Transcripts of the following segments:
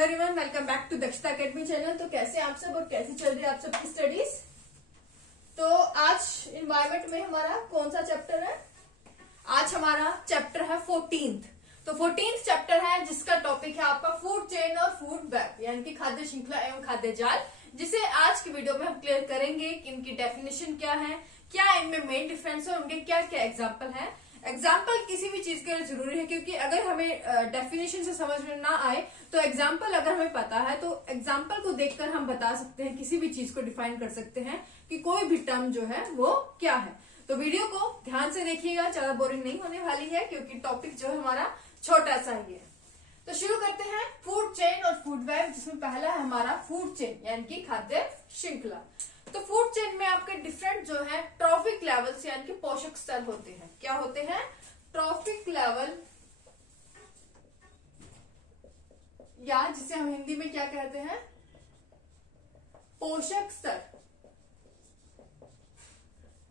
Hello everyone, welcome back to Dakshata academy channel. तो कैसे आप सब और कैसी चल रही है आप सबकी स्टडीज। तो आज इन्वायरमेंट में हमारा कौन सा चैप्टर है? आज हमारा चैप्टर है 14th। तो 14th चैप्टर है जिसका टॉपिक है आपका फूड चेन और फूड वेब, यानी कि खाद्य श्रृंखला एवं खाद्य जाल, जिसे आज की वीडियो में हम क्लियर करेंगे कि इनकी डेफिनेशन क्या है, क्या इनमें मेन डिफरेंस है, उनके क्या क्या एग्जाम्पल है। एग्जाम्पल किसी भी चीज के लिए जरूरी है, क्योंकि अगर हमें डेफिनेशन से समझ में ना आए तो एग्जाम्पल अगर हमें पता है तो एग्जाम्पल को देखकर हम बता सकते हैं, किसी भी चीज को डिफाइन कर सकते हैं कि कोई भी टर्म जो है वो क्या है। तो वीडियो को ध्यान से देखिएगा, ज्यादा बोरिंग नहीं होने वाली है क्योंकि टॉपिक जो है हमारा छोटा सा ही है। तो शुरू करते हैं फूड चेन और फूड वेब, जिसमें पहला है हमारा फूड चेन यानी कि खाद्य श्रृंखला। तो फूड चेन में आपके डिफरेंट जो है ट्रॉफिक लेवल्स यानी कि पोषक स्तर होते हैं। क्या होते हैं? ट्रॉफिक लेवल, या जिसे हम हिंदी में क्या कहते हैं, पोषक स्तर।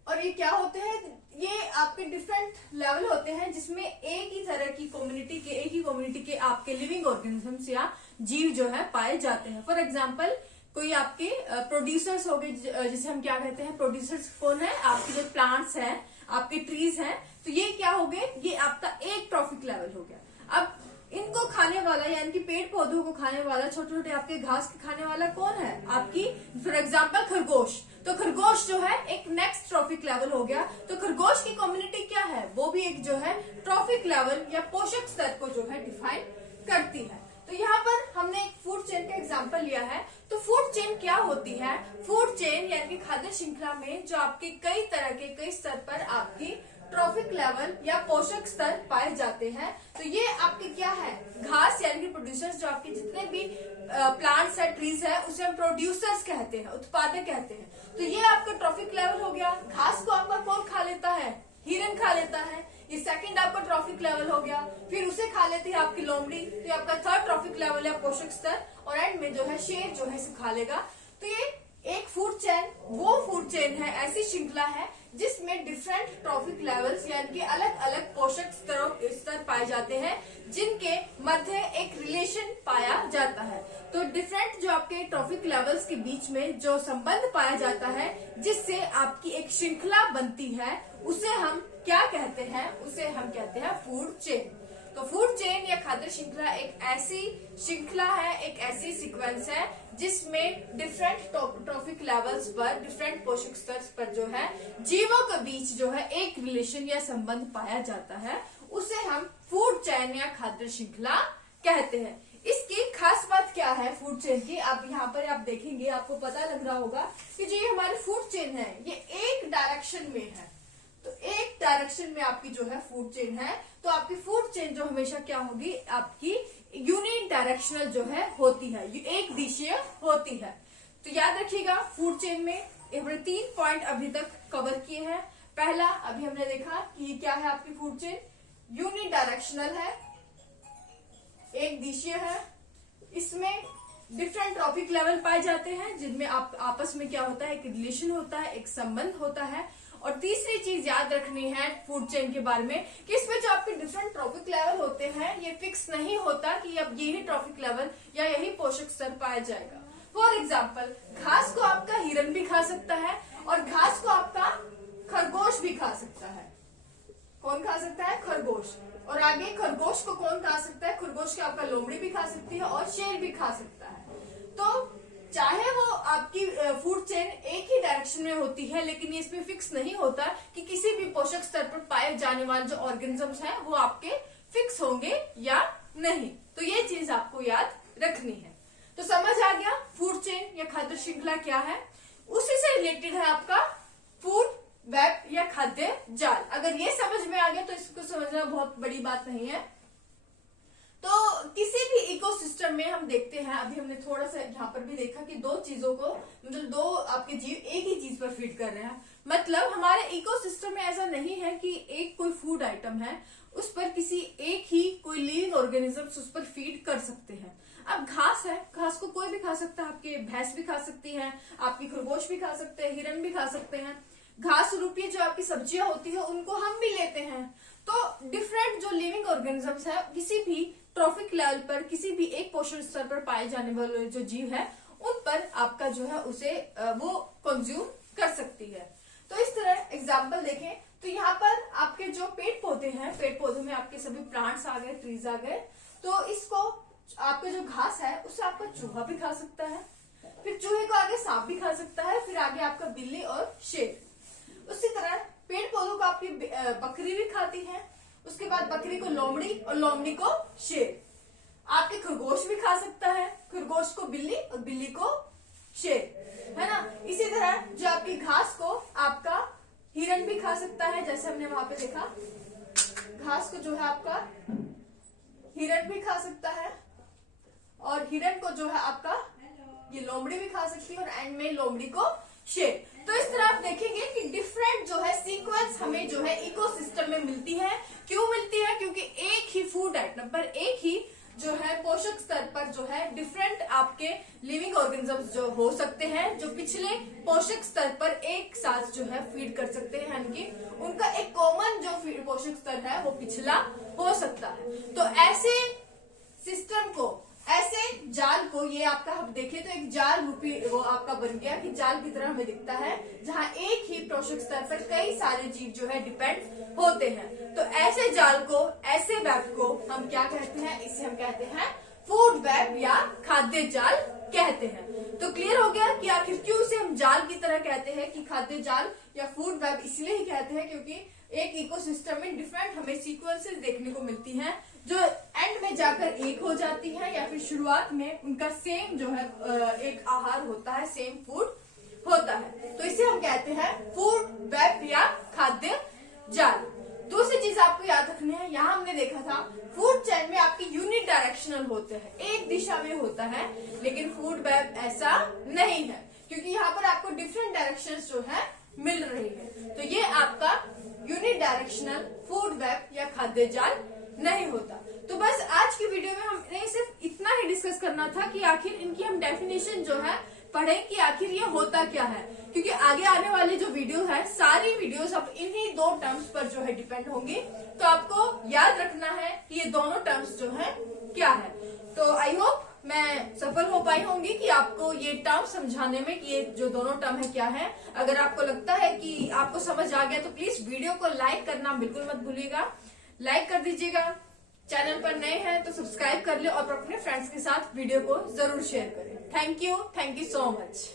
और ये क्या होते हैं? ये आपके डिफरेंट लेवल होते हैं जिसमें एक ही तरह की कम्युनिटी के आपके लिविंग ऑर्गेनिजम्स या जीव जो है पाए जाते हैं। फॉर एग्जाम्पल कोई आपके प्रोड्यूसर्स हो गए, जिसे हम क्या कहते हैं, प्रोड्यूसर्स कौन है? आपके जो प्लांट्स हैं, आपके ट्रीज हैं। तो ये क्या हो गए? ये आपका एक ट्रॉफिक लेवल हो गया। अब इनको खाने वाला यानी कि पेड़ पौधों को खाने वाला, छोटे छोटे आपके घास के खाने वाला कौन है? आपकी फॉर एग्जाम्पल खरगोश। तो खरगोश जो है एक नेक्स्ट ट्रॉफिक लेवल हो गया। तो खरगोश की कम्युनिटी क्या है? वो भी एक जो है ट्रॉफिक लेवल या पोषक स्तर को जो है डिफाइन करती है। तो यहाँ पर हमने एक फूड चेन का एग्जाम्पल लिया है। तो फूड चेन क्या होती है? फूड चेन यानी कि खाद्य श्रृंखला में जो आपके कई तरह के कई स्तर पर आपकी ट्रॉफिक लेवल या पोषक स्तर पाए जाते हैं। तो ये आपके क्या है? घास यानी कि प्रोड्यूसर्स, जो आपके जितने भी प्लांट्स है, ट्रीज है, उसे हम प्रोड्यूसर्स कहते हैं, उत्पादक कहते हैं। तो ये आपका ट्रॉफिक लेवल हो गया। घास को आपका कौन खा लेता है? हिरन खा लेता है। ये सेकंड आपका ट्रॉफिक लेवल हो गया। फिर उसे खा लेती है आपकी लोमड़ी, तो ये आपका थर्ड ट्रॉफिक लेवल या पोषक स्तर। और एंड में जो है शेर जो है इसे खा लेगा। तो ये एक फूड चेन, वो फूड चेन है, ऐसी श्रृंखला है जिसमें डिफरेंट ट्रॉफिक लेवल्स यानी कि अलग अलग पोषक स्तर पाए जाते हैं, जिनके मध्य एक रिलेशन पाया जाता है। तो डिफरेंट जो आपके ट्रॉफिक लेवल्स के बीच में जो संबंध पाया जाता है, जिससे आपकी एक श्रृंखला बनती है, उसे हम क्या कहते हैं? उसे हम कहते हैं फूड चेन। तो फूड चेन या खाद्य श्रृंखला एक ऐसी श्रृंखला है, एक ऐसी सीक्वेंस है जिसमें डिफरेंट ट्रॉफिक लेवल्स पर, डिफरेंट पोषक स्तर पर जो है जीवों के बीच जो है एक रिलेशन या संबंध पाया जाता है, उसे हम फूड चेन या खाद्य श्रृंखला कहते हैं। इसकी खास बात क्या है फूड चेन की? आप यहाँ पर आप देखेंगे, आपको पता लग रहा होगा कि जो ये हमारी फूड चेन है ये एक डायरेक्शन में है। तो एक डायरेक्शन में आपकी जो है फूड चेन है। तो आपकी फूड चेन जो हमेशा क्या होगी? आपकी यूनि डायरेक्शनल जो है होती है, एक दिशीय होती है। तो याद रखिएगा फूड चेन में हमने 3 पॉइंट अभी तक कवर किए हैं। पहला अभी हमने देखा कि क्या है आपकी फूड चेन, यूनि डायरेक्शनल है, एक दिशीय है। इसमें डिफरेंट ट्रॉफिक लेवल पाए जाते हैं जिनमें आप आपस में क्या होता है? एक रिलेशन होता है, एक संबंध होता है। और तीसरी चीज याद रखनी है फूड चेन के बारे में कि इसमें जो आपके डिफरेंट ट्रॉफिक लेवल होते हैं, ये फिक्स नहीं होता कि अब यही ट्रॉफिक लेवल या यही पोषक स्तर पाया जाएगा। फॉर एग्जाम्पल घास को आपका हिरन भी खा सकता है और घास को आपका खरगोश भी खा सकता है। कौन खा सकता है? खरगोश। और आगे खरगोश को कौन खा सकता है? खरगोश के आपका लोमड़ी भी खा सकती है और शेर भी खा सकता है। तो चाहे वो आपकी फूड चेन एक ही डायरेक्शन में होती है, लेकिन ये इसमें फिक्स नहीं होता कि किसी भी पोषक स्तर पर पाए जाने वाले जो ऑर्गेनिजम्स हैं वो आपके फिक्स होंगे या नहीं। तो ये चीज आपको याद रखनी है। तो समझ आ गया फूड चेन या खाद्य श्रृंखला क्या है। उसी से रिलेटेड है आपका फूड वेब या खाद्य जाल। अगर ये समझ में आ गया तो इसको समझना बहुत बड़ी बात नहीं है। तो किसी भी इकोसिस्टम में हम देखते हैं, अभी हमने थोड़ा सा यहाँ पर भी देखा कि दो चीजों को, मतलब दो आपके जीव एक ही चीज पर फीड कर रहे हैं। मतलब हमारे इकोसिस्टम में ऐसा नहीं है कि एक कोई फूड आइटम है उस पर किसी एक ही कोई लिविंग ऑर्गेनिजम्स उस पर फीड कर सकते हैं। अब घास है, घास को कोई भी खा सकता है, आपकी भैंस भी खा सकती है, आपकी खरगोश भी खा सकते हैं, हिरन भी खा सकते हैं। घास रूपी जो आपकी सब्जियां होती है उनको हम भी लेते हैं। तो डिफरेंट जो लिविंग ऑर्गेनिजम्स है, किसी भी ट्रॉफिक लेवल पर, किसी भी एक पोषण स्तर पर पाए जाने वाले जो जीव है, उन पर आपका जो है उसे वो कंज्यूम कर सकती है। तो इस तरह एग्जाम्पल देखें तो यहाँ पर आपके जो पेड़ पौधे हैं, पेड़ पौधों में आपके सभी प्लांट्स आ गए, ट्रीज आ गए, तो इसको आपका जो घास है उसे आपका चूहा भी खा सकता है, फिर चूहे को आगे सांप भी खा सकता है, फिर आगे आपका बिल्ली और शेर। उसी तरह पेड़ पौधों को आपकी बकरी भी खाती है, उसके बाद बकरी को लोमड़ी और लोमड़ी को शेर। आपके खरगोश भी खा सकता है, खरगोश को बिल्ली और बिल्ली को शेर, है ना। इसी तरह जो आपकी घास को आपका हिरण भी खा सकता है, जैसे हमने वहां पे देखा, घास को जो है आपका हिरण भी खा सकता है, और हिरण को जो है आपका ये लोमड़ी भी खा सकती है, और एंड में लोमड़ी को शेर। तो इस तरह आप देखेंगे कि डिफरेंट जो है सीक्वेंस हमें जो है इकोसिस्टम में मिलती है। क्यों मिलती है? क्योंकि एक ही फूड आइटम पर, एक ही जो है पोषक स्तर पर जो है डिफरेंट आपके लिविंग ऑर्गेनिजम्स जो हो सकते हैं, जो पिछले पोषक स्तर पर एक साथ जो है फीड कर सकते हैं, यानी कि उनका एक कॉमन जो पोषक स्तर है वो पिछला हो सकता है। तो ऐसे सिस्टम को, ऐसे जाल को, ये आपका हम देखें तो एक जाल रूपी वो आपका बन गया कि जाल की तरह हमें दिखता है, जहां एक ही पोषक स्तर पर कई सारे जीव जो है डिपेंड होते हैं। तो ऐसे जाल को, ऐसे वेब को हम क्या कहते हैं? इसे हम कहते हैं फूड वेब या खाद्य जाल कहते हैं। तो क्लियर हो गया कि आखिर क्यों इसे हम जाल की तरह कहते हैं, कि खाद्य जाल या फूड वेब इसलिए ही कहते हैं क्योंकि एक इकोसिस्टम में डिफरेंट हमें सीक्वेंसेस देखने को मिलती हैं, जो एंड में जाकर एक हो जाती है, या फिर शुरुआत में उनका सेम जो है एक आहार होता है, सेम फूड होता है। तो इसे हम कहते हैं फूड वेब या खाद्य जाल। दूसरी चीज आपको याद रखनी है, यहाँ हमने देखा था फूड चेन में आपके यूनिट डायरेक्शनल होते हैं, एक दिशा में होता है, लेकिन फूड वेब ऐसा नहीं है, क्योंकि यहाँ पर आपको डिफरेंट डायरेक्शंस जो है मिल रही है। तो ये आपका यूनिट डायरेक्शनल फूड वेब या खाद्य जाल नहीं होता। तो बस आज की वीडियो में हमने सिर्फ इतना ही डिस्कस करना था कि आखिर इनकी हम डेफिनेशन जो है पढ़ें कि आखिर ये होता क्या है, क्योंकि आगे आने वाली जो वीडियो है, सारी वीडियोस अब इन्हीं दो टर्म्स पर जो है डिपेंड होंगी। तो आपको याद रखना है कि ये दोनों टर्म्स जो है क्या है। तो आई होप मैं सफल हो पाई होंगी कि आपको ये टर्म समझाने में कि ये जो दोनों टर्म है क्या है। अगर आपको लगता है कि आपको समझ आ गया तो प्लीज वीडियो को लाइक करना बिल्कुल मत भूलिएगा, लाइक कर दीजिएगा। चैनल पर नए हैं तो सब्सक्राइब कर ले और अपने फ्रेंड्स के साथ वीडियो को जरूर शेयर करें। Thank you so much.